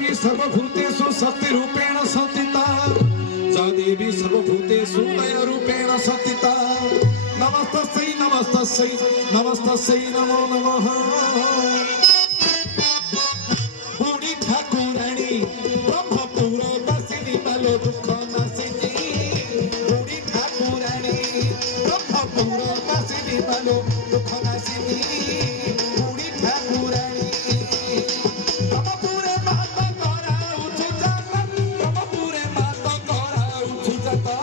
देवी सर्वभूतेषु शक्तिरूपेण संस्थिता सा देवी सर्वभूतेषु दयारूपेण संस्थिता नमस्तस्यै नमस्तस्यै नमस्तस्यै नमो नमः बुढ़ी ठाकुराणी ब्रह्मपुर बसिनी बालो दुख नासिनी बुढ़ी ठाकुराणी ब्रह्मपुर बसिनी बालो दुख नासिनी बुढ़ी ठाकुराणी ब्रह्मपुरे मात कराउछु जाता ब्रह्मपुरे मात कराउछु जाता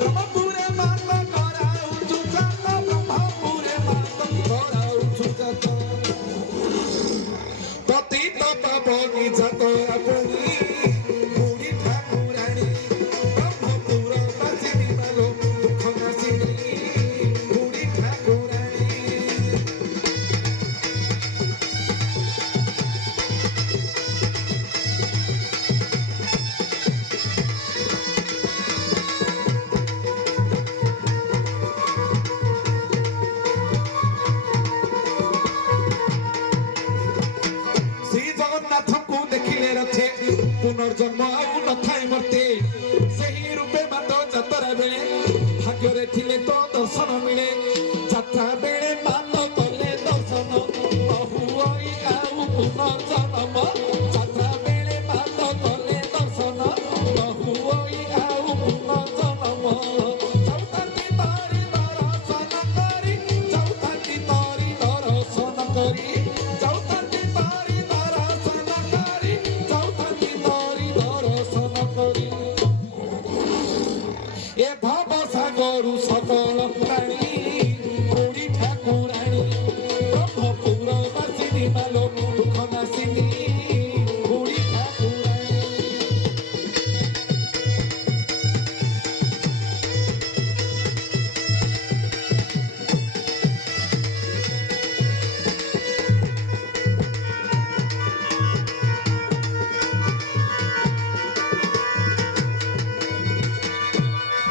ब्रह्मपुरे मात कराउछु जाता ब्रह्मपुरे मात कराउछु जाता पतित पावनी जातो अपनी बुढ़ी ठाकुराणी ब्रह्मपुर बसिनी बालो दुख नासिनी बुढ़ी ठाकुराणी श्री जगन्नाथ को देखिले रथे